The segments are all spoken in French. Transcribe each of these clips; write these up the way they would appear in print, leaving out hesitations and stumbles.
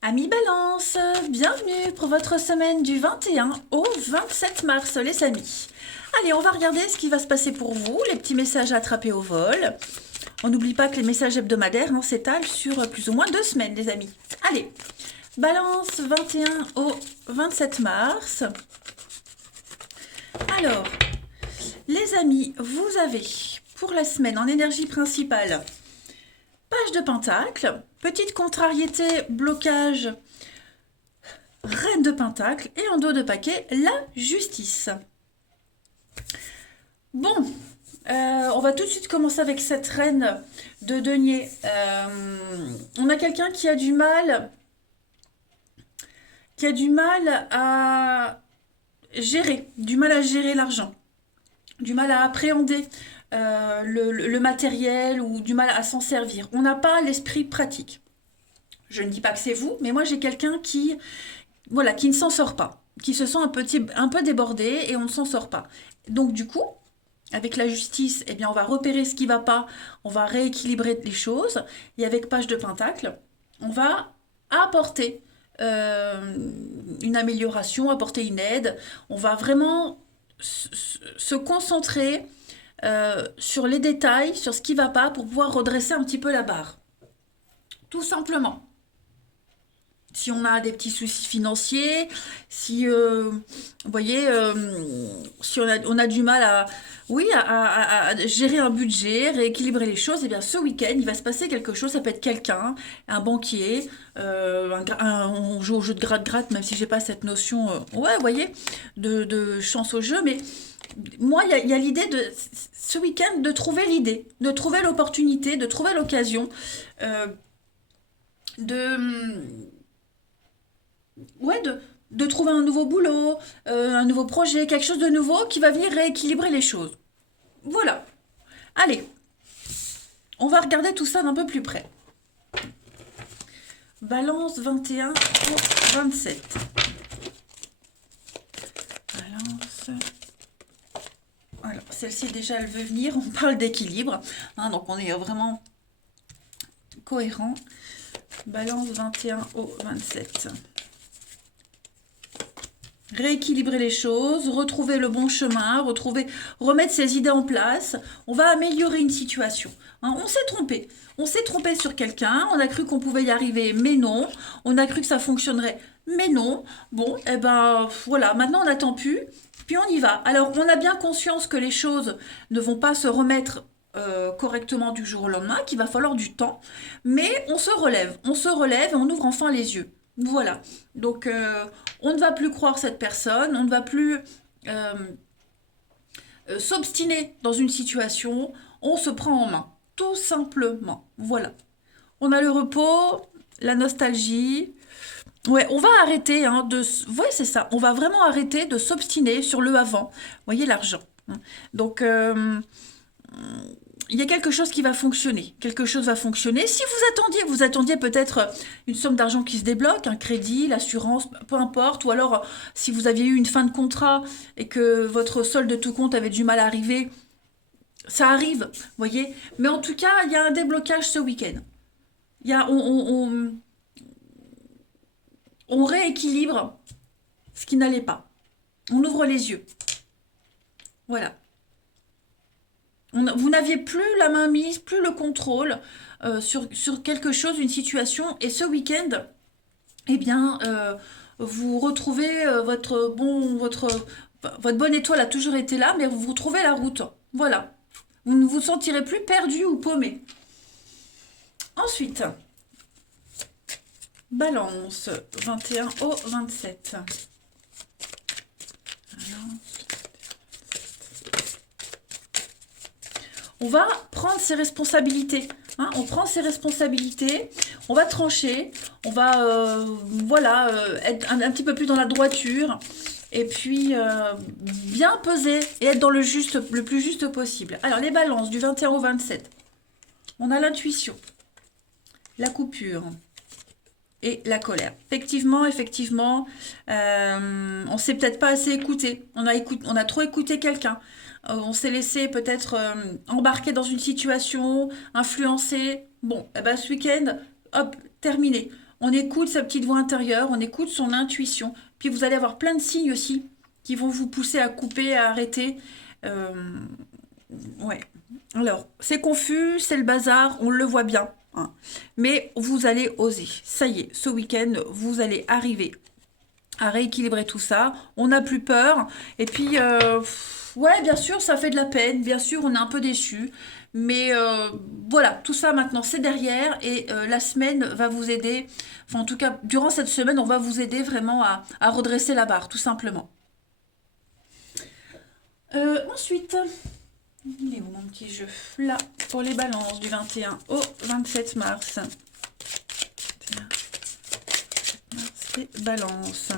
Amis Balance, bienvenue pour votre semaine du 21 au 27 mars, les amis. Allez, on va regarder ce qui va se passer pour vous, les petits messages attrapés au vol. On n'oublie pas que les messages hebdomadaires s'étalent sur plus ou moins 2 semaines, les amis. Allez, Balance 21 au 27 mars. Alors, les amis, vous avez pour la semaine en énergie principale Page de Pentacle, petite contrariété, blocage, Reine de Pentacle et en dos de paquet, la justice. Bon, on va tout de suite commencer avec cette reine de denier. On a quelqu'un qui a du mal à du mal à gérer l'argent, du mal à appréhender le matériel ou du mal à s'en servir. On n'a pas l'esprit pratique. Je ne dis pas que c'est vous, mais moi j'ai quelqu'un voilà, qui ne s'en sort pas, qui se sent un peu débordé et on ne s'en sort pas. Donc du coup, avec la justice, eh bien, on va repérer ce qui ne va pas, on va rééquilibrer les choses. Et avec Page de Pentacle, on va apporter une amélioration, apporter une aide. On va vraiment se concentrer sur les détails, sur ce qui ne va pas, pour pouvoir redresser un petit peu la barre. Tout simplement. Si on a des petits soucis financiers, si, vous voyez, si on a du mal oui, à gérer un budget, rééquilibrer les choses, eh bien ce week-end, il va se passer quelque chose. Ça peut être quelqu'un, un banquier, on joue au jeu de gratte-gratte, même si j'ai pas cette notion, ouais, vous voyez, de chance au jeu. Mais moi, il y a l'idée de ce week-end de trouver l'idée, de trouver l'opportunité, de trouver l'occasion, de ouais, de trouver un nouveau boulot, un nouveau projet, quelque chose de nouveau qui va venir rééquilibrer les choses. Voilà. Allez, on va regarder tout ça d'un peu plus près. Balance 21 au 27. Balance. Alors, celle-ci déjà, elle veut venir. On parle d'équilibre. Donc, on est vraiment cohérent. Balance 21 au 27. Rééquilibrer les choses, retrouver le bon chemin, remettre ses idées en place. On va améliorer une situation. On s'est trompé. On s'est trompé sur quelqu'un. On a cru qu'on pouvait y arriver, mais non. On a cru que ça fonctionnerait, mais non. Bon, eh ben voilà. Maintenant, on n'attend plus. Puis on y va. Alors, on a bien conscience que les choses ne vont pas se remettre correctement du jour au lendemain, qu'il va falloir du temps. Mais on se relève. On se relève et on ouvre enfin les yeux. Voilà. Donc, on ne va plus croire cette personne, on ne va plus euh, s'obstiner dans une situation, on se prend en main, tout simplement. Voilà. On a le repos, la nostalgie. Ouais, on va arrêter Ouais, c'est ça. On va vraiment arrêter de s'obstiner sur le avant. Vous voyez l'argent. Donc, il y a quelque chose qui va fonctionner. Quelque chose va fonctionner. Si vous attendiez peut-être une somme d'argent qui se débloque, un crédit, l'assurance, peu importe, ou alors si vous aviez eu une fin de contrat et que votre solde de tout compte avait du mal à arriver, ça arrive, vous voyez. Mais en tout cas, il y a un déblocage ce week-end. Il y a, on rééquilibre ce qui n'allait pas. On ouvre les yeux. Voilà. Vous n'aviez plus la main mise, plus le contrôle sur quelque chose, une situation. Et ce week-end, eh bien, vous retrouvez votre bonne étoile a toujours été là, mais vous retrouvez la route. Voilà. Vous ne vous sentirez plus perdu ou paumé. Ensuite, Balance 21 au 27. On va prendre ses responsabilités. On prend ses responsabilités, on va trancher, on va voilà, être un petit peu plus dans la droiture et puis bien peser et être dans le plus juste possible. Alors les balances du 21 au 27, on a l'intuition, la coupure et la colère. Effectivement, on s'est peut-être pas assez écouté. On a trop écouté quelqu'un. On s'est laissé peut-être embarquer dans une situation, influencer. Bon, eh ben, ce week-end, hop, terminé. On écoute sa petite voix intérieure, on écoute son intuition. Puis vous allez avoir plein de signes aussi qui vont vous pousser à couper, à arrêter. Euh, ouais. Alors, c'est confus, c'est le bazar, on le voit bien, hein. Mais vous allez oser. Ça y est, ce week-end, vous allez arriver à rééquilibrer tout ça. On n'a plus peur. Et puis, ouais, bien sûr, ça fait de la peine. Bien sûr, on est un peu déçu. Mais voilà, tout ça maintenant, c'est derrière. Et la semaine va vous aider. Enfin, en tout cas, durant cette semaine, on va vous aider vraiment à redresser la barre, tout simplement. Ensuite, il est où mon petit jeu? Là, pour les balances du 21 au 27 mars. 21 mars et balance.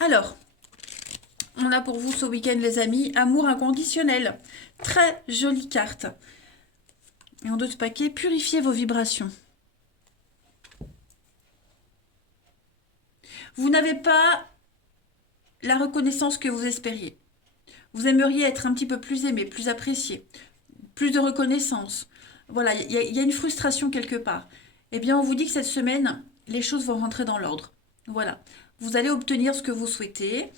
Alors, on a pour vous ce week-end, les amis, amour inconditionnel. Très jolie carte. Et en d'autres paquets, purifiez vos vibrations. Vous n'avez pas la reconnaissance que vous espériez. Vous aimeriez être un petit peu plus aimé, plus apprécié, plus de reconnaissance. Voilà, il y a une frustration quelque part. Eh bien, on vous dit que cette semaine, les choses vont rentrer dans l'ordre. Voilà. Vous allez obtenir ce que vous souhaitez,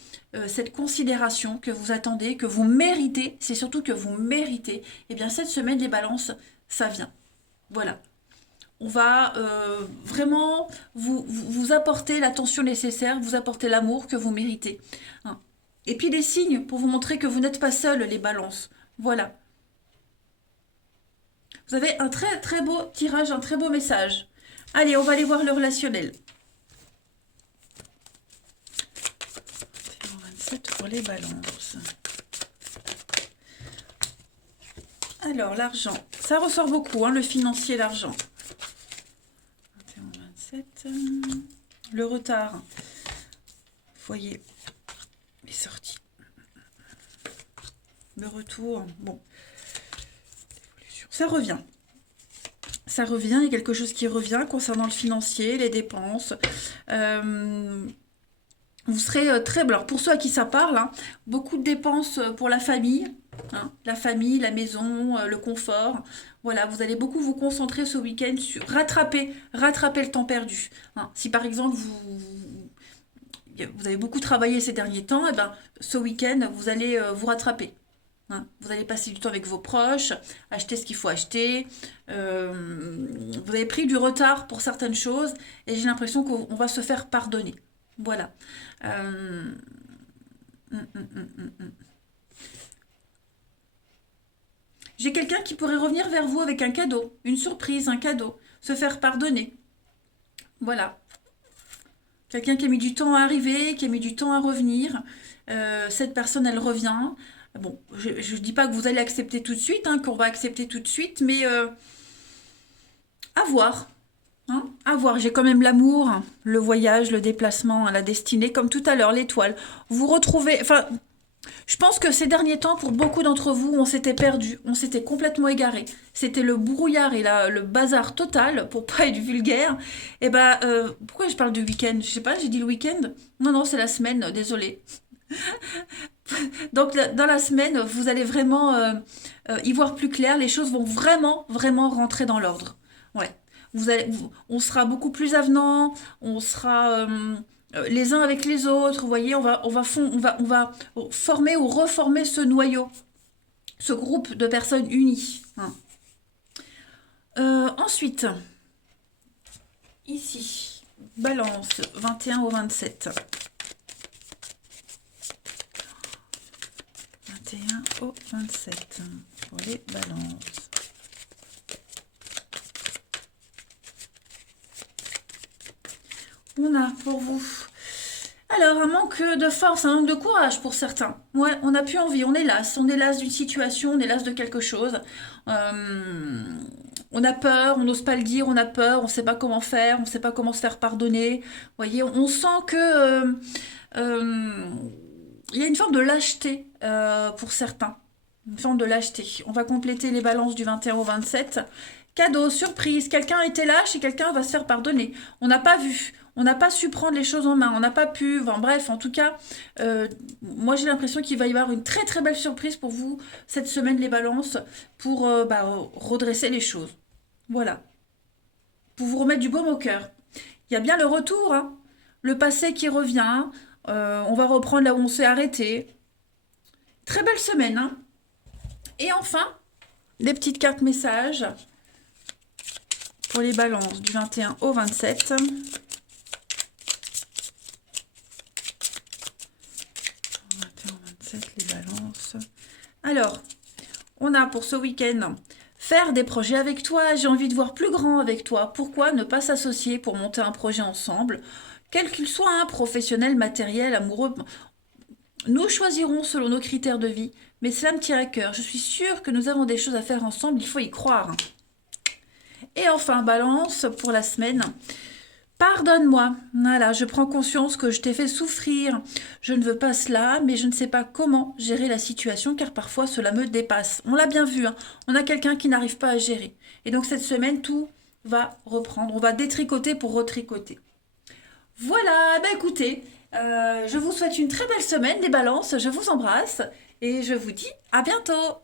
cette considération que vous attendez, que vous méritez, c'est surtout que vous méritez. Eh bien, cette semaine, les balances, ça vient. Voilà. On va vraiment vous apporter l'attention nécessaire, vous apporter l'amour que vous méritez, hein. Et puis des signes pour vous montrer que vous n'êtes pas seul, les balances. Voilà. Vous avez un très très beau tirage, un très beau message. Allez, on va aller voir le relationnel. 27 pour les balances. Alors, l'argent. Ça ressort beaucoup, hein, le financier, l'argent. 21, 27. Le retard. Vous voyez, les sorties. Le retour. Bon. Ça revient. Ça revient, il y a quelque chose qui revient concernant le financier, les dépenses. Vous serez très... Alors pour ceux à qui ça parle, hein, beaucoup de dépenses pour la famille, hein, la maison, le confort. Voilà, vous allez beaucoup vous concentrer ce week-end sur rattraper le temps perdu, hein. Si par exemple vous avez beaucoup travaillé ces derniers temps, et ben, ce week-end, vous allez vous rattraper, hein. Vous allez passer du temps avec vos proches, acheter ce qu'il faut acheter. Vous avez pris du retard pour certaines choses et j'ai l'impression qu'on va se faire pardonner. Voilà. Euh, hum, hum, hum, hum, hum. J'ai quelqu'un qui pourrait revenir vers vous avec un cadeau, une surprise, un cadeau, se faire pardonner. Voilà. Quelqu'un qui a mis du temps à arriver, qui a mis du temps à revenir. Cette personne, elle revient. Bon, je ne dis pas que vous allez accepter tout de suite, hein, qu'on va accepter tout de suite, mais à voir. Hein, à voir, j'ai quand même l'amour, le voyage, le déplacement, la destinée, comme tout à l'heure, l'étoile. Vous retrouvez, enfin, je pense que ces derniers temps, pour beaucoup d'entre vous, on s'était perdu, on s'était complètement égaré. C'était le brouillard et le bazar total, pour pas être vulgaire. Et ben, pourquoi je parle du week-end? Je sais pas, j'ai dit le week-end? Non, non, c'est la semaine, désolé. Donc, dans la semaine, vous allez vraiment y voir plus clair. Les choses vont vraiment, vraiment rentrer dans l'ordre. Ouais. On sera beaucoup plus avenant, on sera les uns avec les autres. Vous voyez, on va former ou reformer ce noyau, ce groupe de personnes unies, hein. Ensuite, ici, balance 21 au 27. 21 au 27 pour les balances. On a pour vous. Alors, un manque de force, un manque de courage pour certains. Ouais, on n'a plus envie, on est las d'une situation, on est las de quelque chose. On a peur, on n'ose pas le dire, on a peur, on ne sait pas comment faire, on ne sait pas comment se faire pardonner. Vous voyez, on sent que euh, il y a une forme de lâcheté pour certains. Une forme de lâcheté. On va compléter les balances du 21 au 27. Cadeau, surprise, quelqu'un a été lâche et quelqu'un va se faire pardonner. On n'a pas vu. on n'a pas su prendre les choses en main, on n'a pas pu, enfin bref, en tout cas, moi j'ai l'impression qu'il va y avoir une très très belle surprise pour vous cette semaine les balances pour redresser les choses. Voilà, pour vous remettre du baume au cœur. Il y a bien le retour, hein, le passé qui revient, on va reprendre là où on s'est arrêté. Très belle semaine, hein. Et enfin, des petites cartes messages pour les balances du 21 au 27. 21-27, les balances. Alors, on a pour ce week-end faire des projets avec toi. J'ai envie de voir plus grand avec toi. Pourquoi ne pas s'associer pour monter un projet ensemble, quel qu'il soit, un professionnel, matériel, amoureux. Nous choisirons selon nos critères de vie, mais cela me tient à cœur. Je suis sûre que nous avons des choses à faire ensemble. Il faut y croire. Et enfin, balance pour la semaine. Pardonne-moi, voilà, je prends conscience que je t'ai fait souffrir. Je ne veux pas cela, mais je ne sais pas comment gérer la situation car parfois cela me dépasse. On l'a bien vu, hein, on a quelqu'un qui n'arrive pas à gérer. Et donc cette semaine, tout va reprendre. On va détricoter pour retricoter. Voilà, bah écoutez, je vous souhaite une très belle semaine, les balances. Je vous embrasse et je vous dis à bientôt.